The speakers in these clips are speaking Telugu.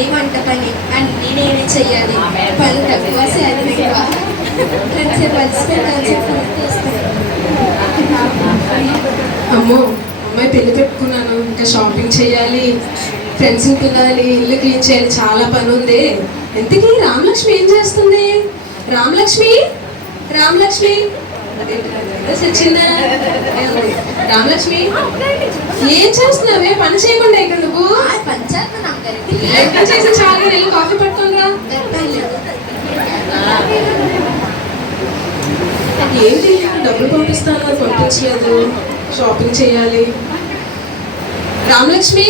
మళ్ళీ వంట పని అన్నీ నేనే చెయ్యాలి. పని తక్కువ శాలరీ ఎక్కువ. కాసేపు అలసిపోయి కాసేపు ఫోన్ చేస్తాను. అమ్మో, అమ్మాయి పెళ్లి పెట్టుకున్నాను, ఇంకా షాపింగ్ చేయాలి, ఫ్రెండ్స్ని పిలవాలి, ఇల్లు క్లీన్ చేయాలి, చాలా పని ఉంది. ఇంతకీ రామలక్ష్మి ఏం చేస్తుంది? రామలక్ష్మి రామలక్ష్మి వచ్చిందా? రామలక్ష్మి ఏం చేస్తున్నావే? పని చేయకుండా ఇక్కడ నువ్వు చేసి చాలా వెళ్ళి కాఫీ పట్టుకోరా. ఏంటి డబ్బులు పంపిస్తాను, అది పంపించలేదు, షాపింగ్ చేయాలి. రామలక్ష్మి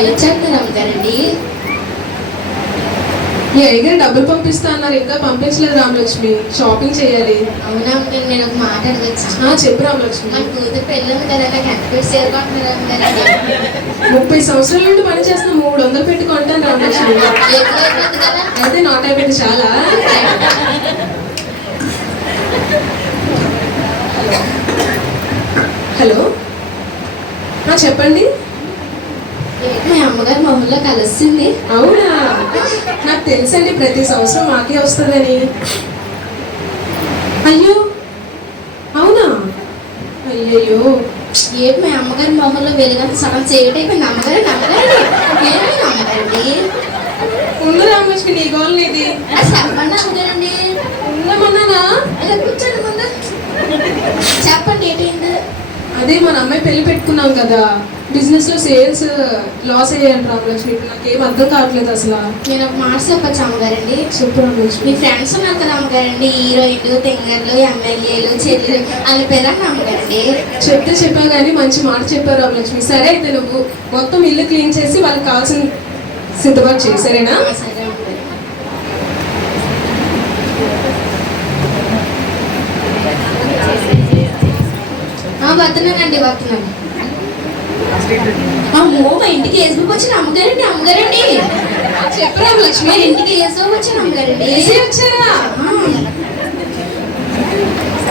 ఏం చేస్తున్నాం కదండి? ఈ అయ్యగారు డబ్బులు పంపిస్తా అన్నారు, ఇంకా పంపించలేదు రామలక్ష్మి, షాపింగ్ చేయాలి. అవునా, నేను ఒక మాట అడగచ్చు? చెప్పు రామలక్ష్మి. మన కూతురు పెళ్ళి ఉంది కదా, నాకు ఎంత పెట్టి చేరుకుంటున్నారు? 30 సంవత్సరాల నుండి పని చేస్తున్నా, 300 పెట్టి కొంటాను రామలక్ష్మి. అయితే 150 చాలా. హలో, చెప్పండి. మా అమ్మగారు మొహంలో కలుస్తుంది. అవునా, నాకు తెలుసండి, ప్రతి సంవత్సరం మాకే వస్తుందని. అయ్యో అవునా? అయ్యయ్యో, ఏంటి మా అమ్మగారి మొహంలో వెలుగంత సగం చేయటైపోయింది. అమ్మగారు నమ్మగారు ఏమి నమ్మకండి. ఉంది రామలక్ష్మి, నీ గోల్ నీది. చెప్పండి అమ్మగారండి. ఉందమన్నానా? ఇలా కూర్చోండి ముందు, చెప్పండి ఏంటండి. అదే మన అమ్మాయి పెళ్లి పెట్టుకున్నాం కదా, బిజినెస్ లో సేల్స్ లాస్ అయ్యాయంట రామలక్ష్మి. ఇప్పుడు నాకేం అర్థం కావట్లేదు అసలు. నేను ఒక మాట చెప్పచ్చు అమ్మగారండి. చెప్పు రామలక్ష్మి. మీ ఫ్రెండ్స్ ఉన్నారు కదా అమ్మగారండి, హీరోయిన్లు, తెంగర్లు, ఎమ్మెల్యేలు, చెల్లెలు అని పేరండి అమ్మగారండి. చెప్పా కానీ మంచి మాట చెప్పారు రామలక్ష్మి. సరే అయితే నువ్వు మొత్తం ఇల్లు క్లీన్ చేసి వాళ్ళకి కావాల్సిన సిద్ధపాటు చేయి, సరేనా? సరే వస్తున్నానండి, వస్తున్నాను. అమ్మో, మా ఇంటికి ఏసుకు వచ్చిన అమ్మగారండి. అమ్మగారండి చెప్పు రామలక్ష్మి. మా ఇంటికి ఏసుకు వచ్చిన అమ్మగారండి. వచ్చారా?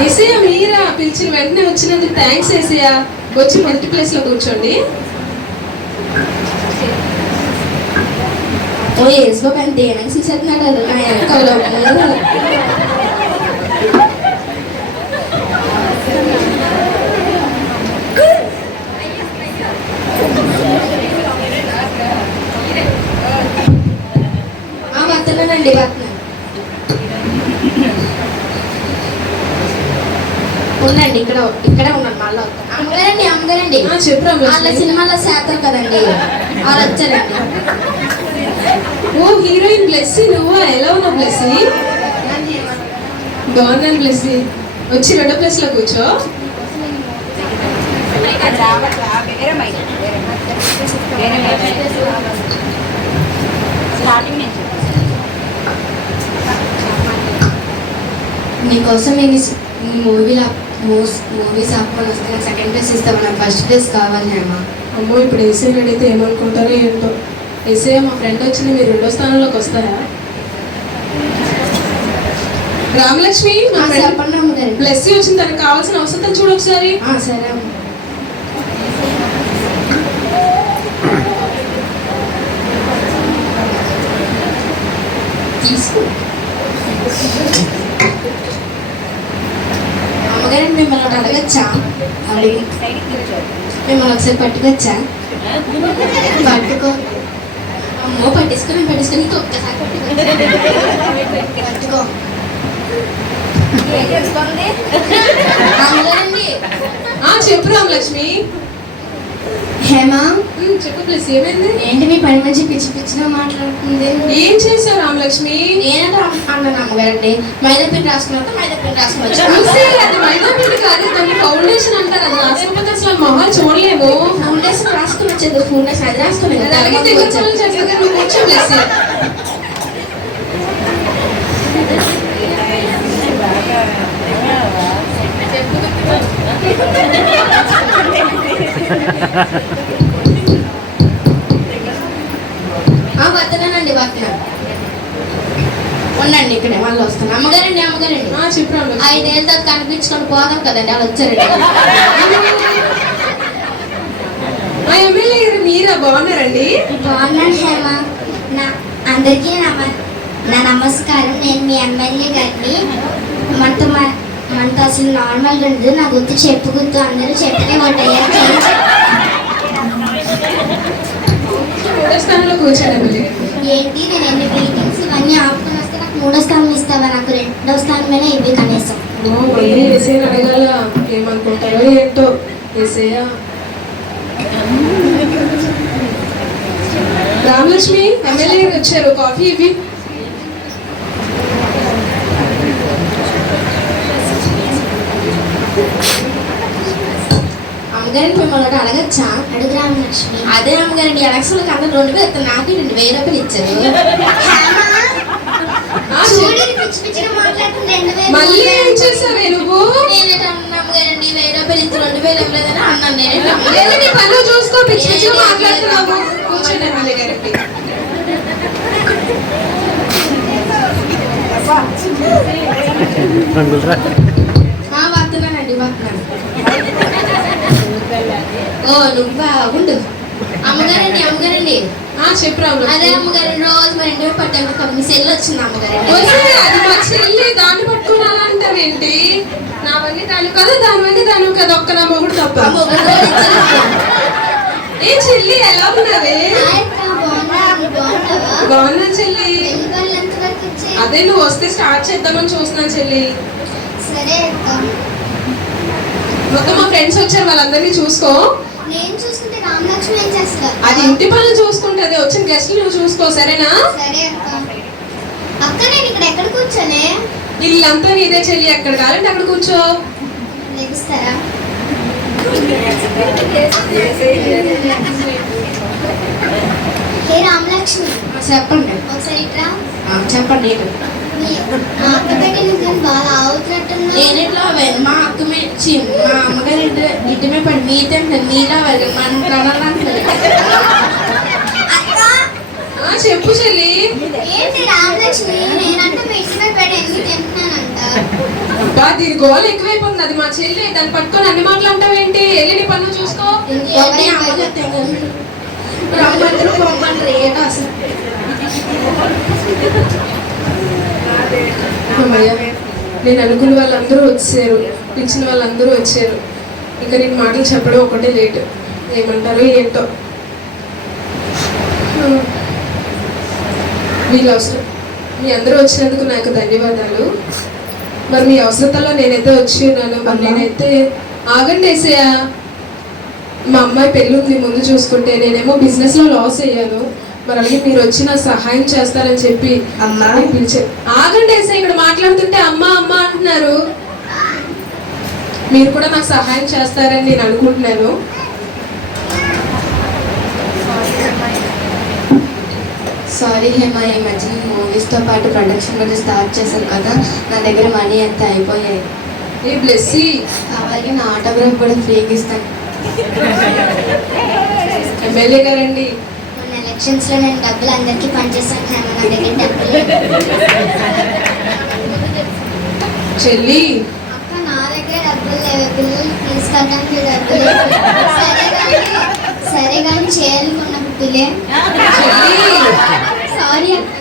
ఏసయ్య మీరా? పిలిచిన వెంటనే వచ్చినందుకు థ్యాంక్స్ ఏసయ్య. వచ్చి మొదటి ప్లేస్ లో కూర్చోండి. ఓ ఏసుకు అంటే ఏమైనా చూసేస్తున్నాడు నా వెనకాల. వస్తున్నానండి, వస్తున్నాను. ఉండండి, ఇక్కడే ఉన్నాను, మళ్ళీ వస్తాను. అమ్మగారండి, అమ్మగారండి, చెప్పు వాళ్ళ రామలక్ష్మి. సినిమాలో శాతం కదండి, వాళ్ళు వచ్చారండి. ఓ హీరోయిన్ బ్లెస్సీ, నువ్వా? ఎలా ఉన్నావు బ్లెస్సీ? బాగున్నాను బ్లెస్సీ. వచ్చి రెండో ప్లేస్ లో కూర్చో. నీకోసం నేను మూవీస్ ఆపుకొని వస్తే సెకండ్ ప్లేస్ ఇస్తాను, నాకు ఫస్ట్ ప్లేస్ కావాలి హేమ. అమ్మో, ఇప్పుడు ఏసీ అడిగితే ఏమనుకుంటారో ఏంటో. ఏసీ మా ఫ్రెండ్ వచ్చింది, మీరు రెండో స్థానంలోకి వస్తారా? రామలక్ష్మి, మా చెప్పండి అమ్మగారు. బ్లెస్సీ వచ్చింది, తనకు కావాల్సిన అవసరం చూడు ఒకసారి. సరే అమ్మ. తీసుకో అమ్మగారండి, మిమ్మల్ని ఒకటి అడగచ్చా? మిమ్మల్ని ఒకసారి పట్టుకొచ్చా? పట్టుకో. అమ్మో, పట్టించుకొని నీకు ఒక్కసారి పట్టుకో. అమ్మగారండి. చెప్పు రామలక్ష్మి. హేమ, చెప్పు ప్లస్, ఏమైంది? ఏంటి మీ పని మంచి పిచ్చిగా మాట్లాడుతుంది? ఏం చేశావు రామలక్ష్మి? నేనే అన్నాను అమ్మగారండి, మైదా పిండి రాసుకున్నా, మైదా పిండి రాసుకోవచ్చు. అది మైదా పిండి కాదు, దాన్ని ఫౌండేషన్ అంటారు. అది రాసుకోకపోతే అసలు మొహాలు చూడలేము. ఫౌండేషన్ రాసుకుని వచ్చేది, ఫౌండేషన్ అది రాసుకుని వస్తున్నానండి, వస్తున్నాను. ఉండండి ఇక్కడే వాళ్ళు వస్తాను. అమ్మగారండి అమ్మగారండి, చెప్పు రామలక్ష్మి. 5 ఏళ్ళ తర్వాత కనిపించుకొని పోదాం కదండి, వాళ్ళు వచ్చారండి. ఎమ్మెల్యే గారు మీరా, బాగున్నారండి? బాగున్నాను హేమ. అందరికీ నా నమస్కారం. నేను మీ ఎమ్మెల్యే గారిని. మనతో అసలు నార్మల్గా ఉండదు. నా గుర్తు చెప్పు గుర్తు అందరూ చెప్పనే ఉంటాయి. మూడో స్థానంలో కూర్చోండి ఎమ్మెల్యే గారు. ఏంటి నేను ఎన్ని మీటింగ్స్ ఇవన్నీ ఆపుకొని వస్తే నాకు 3వ స్థానం ఇస్తావా? నాకు 2వ స్థానమైనా ఇవి కనీసం. మళ్ళీ ఏసైని అడగాల, ఏమనుకుంటారో ఏంటో. ఏసయ్య రామలక్ష్మి, ఎమ్మెల్యే గారు వచ్చారు, కాఫీ ఇవి. అమ్మగారండి మిమ్మల్ని ఒకటి అడగచ్చా? అడుగు రామలక్ష్మి. అదే అమ్మగారండి, ఎలక్షన్లకు అందరూ 2000 ఇస్తారు, నాకు 2000 రూపాయలు ఇచ్చారు. చూడు, పిచ్చి పిచ్చిగా మాట్లాడుతుంది. 2000 మళ్ళీ ఏం చేసావే నువ్వు? నేనేట అమ్మగారండి 1000 రూపాయలు ఇచ్చి 2000 ఇవ్వలేదని అన్నాను. నేనేట లేదా నీ పనులు చూసుకో, పిచ్చి పిచ్చిగా మాట్లాడుతున్నావు. కూర్చోండి ఎమ్మెల్యే గారండి. వస్తున్నానండి వస్తున్నాను. ఓ నువ్వా, ఉండు. అమ్మగారండి అమ్మగారండి, చెప్పు రామలక్ష్మి. అదే అమ్మగారండి రోజు మరి ఇంటికి పట్టాక మీ సెల్ వచ్చింది అమ్మగారండి. అది మా చెల్లి, దాన్ని పట్టుకుని అలా అంటావేంటి? నావన్నీ దాని కదా, దానివన్నీ దాని కదా, ఒక్క నా మొగుడు తప్ప. ఏ చెల్లి, ఎలా ఉన్నావే? బాగున్నా చెల్లి. అదే నువ్వు వస్తే స్టార్ట్ చేద్దామని చూస్తున్నాను చెల్లి. సరే అక్క. మొత్తం మా ఫ్రెండ్స్ వచ్చారు, వాళ్ళందరినీ చూసుకో. నేను చూసుకుంటే రామలక్ష్మి ఏం చేస్తారు? అది ఇంటి పనులు చూసుకుంటది, వచ్చిన గెస్ట్లు నువ్వు చూసుకో, సరేనా? సరే అక్క. అక్క నేను ఇక్కడ ఎక్కడ కూర్చోలే? ఇల్లంతా నీదే చెల్లి, ఎక్కడ కావాలంటే అక్కడ కూర్చో. లెగుస్తారా? హే రామలక్ష్మి, చెప్పండి. ఒకసారి ఇట్రా. చెప్పండి. మా అక్క పెట్టిన కానీ బాగా అవుతున్నట్టున్నా. నేనిట్లో మా అక్క మా అమ్మగారి ఇంటి మీద పడి మీతో మీలా మన ప్రణాళిక. చెప్పు చెల్లి. ఏంటి రామలక్ష్మి, నేనంటే మీ ఇంటి మీద పడి ఎందుకు తింటున్నానంట? అబ్బా, దీని గోల్ ఎక్కువైపోతుంది. అది మా చెల్లి, దాన్ని పట్టుకొని అన్ని మాటలు అంటావేంటి? వెళ్ళి నీ పనులు చూసుకో. నేను అనుకున్న వాళ్ళందరూ వచ్చారు, పిలిచిన వాళ్ళందరూ వచ్చారు. ఇంకా నేను మాటలు చెప్పడం ఒకటే లేట్. ఏమంటారో ఏంటో. మీకు అవసరం, మీ అందరూ వచ్చినందుకు నాకు ధన్యవాదాలు. మరి మీ అవసరతలో నేనైతే వచ్చి ఉన్నాను. మరి నేనైతే ఆగండి వేసేయా, మా అమ్మాయి పెళ్ళి ఉంది ముందు చూసుకుంటే, నేనేమో బిజినెస్లో లాస్ అయ్యాను. మరి అలాగే మీరు వచ్చి నాకు సహాయం చేస్తారని చెప్పి అమ్మా పిలిచారు. ఆగండి వేసే, ఇక్కడ మాట్లాడుతుంటే అమ్మ అమ్మ అంటున్నారు. మీరు కూడా నాకు సహాయం చేస్తారని నేను అనుకుంటున్నాను. సారీ హేమ, ఈ మధ్య మూవీస్తో పాటు ప్రొడక్షన్ కూడా స్టార్ట్ చేశాను కదా, నా దగ్గర మనీ అంతా అయిపోయాయి. ఏ బ్లెస్సీ, అలాగే నా ఆటోగ్రాఫ్ కూడా ఫ్రీగా ఇస్తాను. ఎమ్మెల్యే గారండి, మొన్న ఎలక్షన్స్లో నేను డబ్బులు అందరికీ పనిచేస్తాను. నా దగ్గర డబ్బులు చెల్లి. అక్క నా దగ్గర డబ్బులు లేవు, పిల్లలు తీసుకెళ్ళడానికి డబ్బులు లేవు. సరే కానీ చేయాలనుకున్నప్పుడు పిల్లే. సారీ అక్క.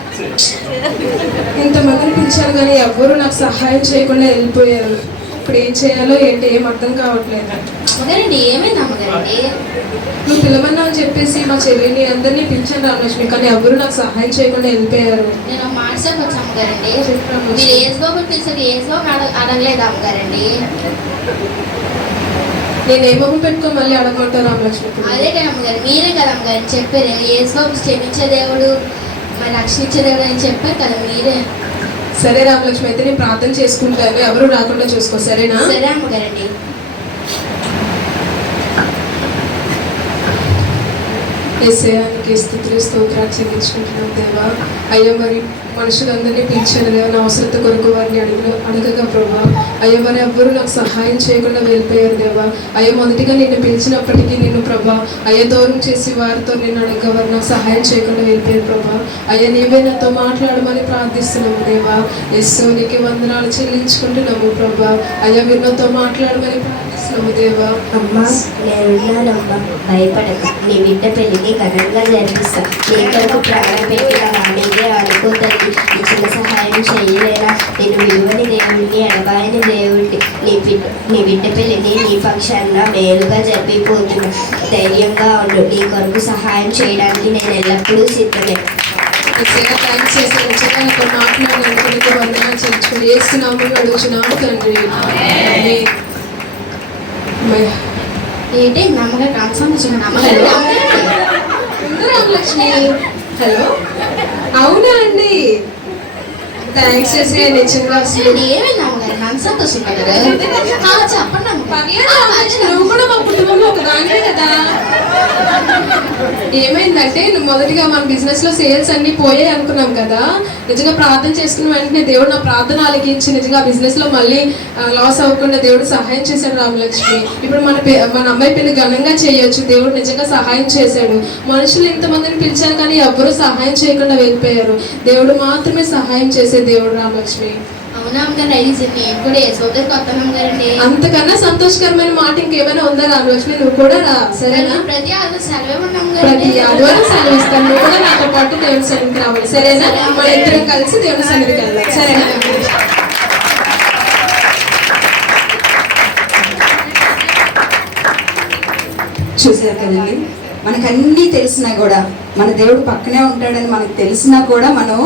ఇంతమందిని పిలిచాను కానీ ఎవ్వరూ నాకు సహాయం చేయకుండా వెళ్ళిపోయారు. ఇప్పుడు ఏం చేయాలో ఏంటి ఏం అర్థం కావట్లేదు. అమ్మగారండి ఏమైంది అమ్మగారండి? నువ్వు పిలవన్నా అని చెప్పేసి మా చెల్లిని అందరినీ పిలిచాను రామలక్ష్మి, కానీ ఎవరు నాకు సహాయం చేయకుండా వెళ్ళిపోయారు. నేను ఒక మాట చెప్పొచ్చు అమ్మగారండి? మీరు ఏజ్ బాబు పిలిచారు, ఏజ్ బాబు అడగలేదు అమ్మగారండి. నేను ఏ మొహం పెట్టుకో మళ్ళీ అడగమంటారు రామలక్ష్మి? అదే అమ్మగారు, మీరే కదా అమ్మగారు చెప్పారు, ఏజ్ బాబు క్షమించే దేవుడు మరి రక్షించే దేవుడు అని చెప్పారు కదా మీరే. సరే రామలక్ష్మి, అయితే నేను ప్రార్థన చేసుకుంటాను, ఎవరు రాకుండా చూసుకో, సరేనా? సరే అమ్మగారండి. యేసయ్యానికి స్తుతులు స్తోత్రాలు చెల్లించుకుంటున్నాం దేవా. అయ్యా మరి మనుషులందరినీ పిలిచాను దేవా, నా అవసరత కొరకు వారిని అడగగా ప్రభా. అయ్యా మరి ఎవ్వరూ నాకు సహాయం చేయకుండా వెళ్ళిపోయారు దేవా. అయ్యా మొదటిగా నిన్ను పిలిచినప్పటికీ నిన్ను ప్రభా అయ్యా దూరం చేసి వారితో నిన్ను అడగగా వారు నాకు సహాయం చేయకుండా వెళ్ళిపోయారు ప్రభా. అయ్యా నీవే నాతో మాట్లాడమని ప్రార్థిస్తున్నాము దేవా. యేసు నీకు వందనాలు చెల్లించుకుంటున్నాము ప్రభా. అయ్యా మీరు నాతో మాట్లాడమని ప్రార్థిస్తున్నాము దేవా. అమ్మా నేనున్నానమ్మా, భయపడక. నీ బిడ్డ పెళ్లిని ఘనంగా జరిపిస్తా. నీ కొరకు ప్రాణం పెట్టిన నా మీదే అనుకోతండి. నీ చిన్న సహాయం చేయలేరా? నేను విలువని దేవుడిని, ఎడబాయని దేవుడిని. నీ బిడ్డ పెళ్లిని నీ పక్షాన మేలుగా జరిపిపోతున్నా. ధైర్యంగా ఉండు. నీ కొరకు సహాయం చేయడానికి నేను ఎల్లప్పుడూ సిద్ధమే. థ్యాంక్స్ చేశాను. నాతో మాట్లాడినందుకు వందనాలు చెల్లించుకొని ఏసునామములో అడుగుచున్నాము తండ్రి. ఆమేన్. ఏంటి నమ్మగా ట్రాన్స్ఫార్మ్ వచ్చిన నమ్మలేదు రామలక్ష్మి. హలో, అవునా అండి? థ్యాంక్స్ చేసి నిజంగా అసలు ఏమైంది నమ్మగారు నన్ను సంతోషపడ్డారు చెప్పండి నువ్వు కూడా మా కుటుంబంలో ఒక దానివే కదా. ఏమైందంటే నువ్వు మొదటిగా మన బిజినెస్ లో సేల్స్ అన్ని పోయాయి అనుకున్నాం కదా. నిజంగా ప్రార్థన చేసుకున్న వెంటనే దేవుడు నా ప్రార్థన ఆలకించి నిజంగా బిజినెస్ లో మళ్ళీ లాస్ అవ్వకుండా దేవుడు సహాయం చేశాడు రామలక్ష్మి. ఇప్పుడు మన అమ్మాయి పెళ్లి ఘనంగా చేయొచ్చు. దేవుడు నిజంగా సహాయం చేశాడు. మనుషులు ఇంతమందిని పిలిచారు కానీ ఎవ్వరూ సహాయం చేయకుండా వెళ్ళిపోయారు. దేవుడు మాత్రమే సహాయం చేసే దేవుడు రామలక్ష్మి. అవునా అమ్మగారు నేను కూడా సోదరికి వస్తాను గారండి. అంతకన్నా సంతోషకరమైన మాట ఇంకేమైనా ఉందా రామలక్ష్మి? నువ్వు కూడా రా, సరేనా? ప్రతి ఆదివారం సెలవే ఉన్నాం ప్రతి ఆదివారం సెలవు ఇస్తాను. నువ్వు కూడా నాతో పాటు దేవుని సన్నిధికి రావాలి, సరేనా? మన ఇద్దరం కలిసి దేవుని సన్నిధికి వెళ్దాం, సరేనా? చూసారు కదండి, మనకన్నీ తెలిసినా కూడా మన దేవుడు పక్కనే ఉంటాడని మనకు తెలిసినా కూడా మనం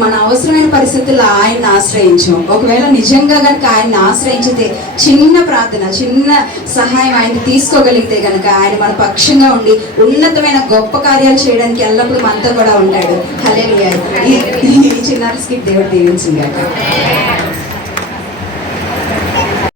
మన అవసరమైన పరిస్థితుల్లో ఆయన్ని ఆశ్రయించాం. ఒకవేళ నిజంగా కనుక ఆయన్ని ఆశ్రయించితే చిన్న ప్రార్థన, చిన్న సహాయం ఆయన తీసుకోగలిగితే కనుక ఆయన మన పక్షంగా ఉండి ఉన్నతమైన గొప్ప కార్యాలు చేయడానికి ఎల్లప్పుడూ మనతో కూడా ఉంటాడు. హల్లెలూయా. ఈ చిన్న స్కిప్ దేవుడు దీవించింది కాక.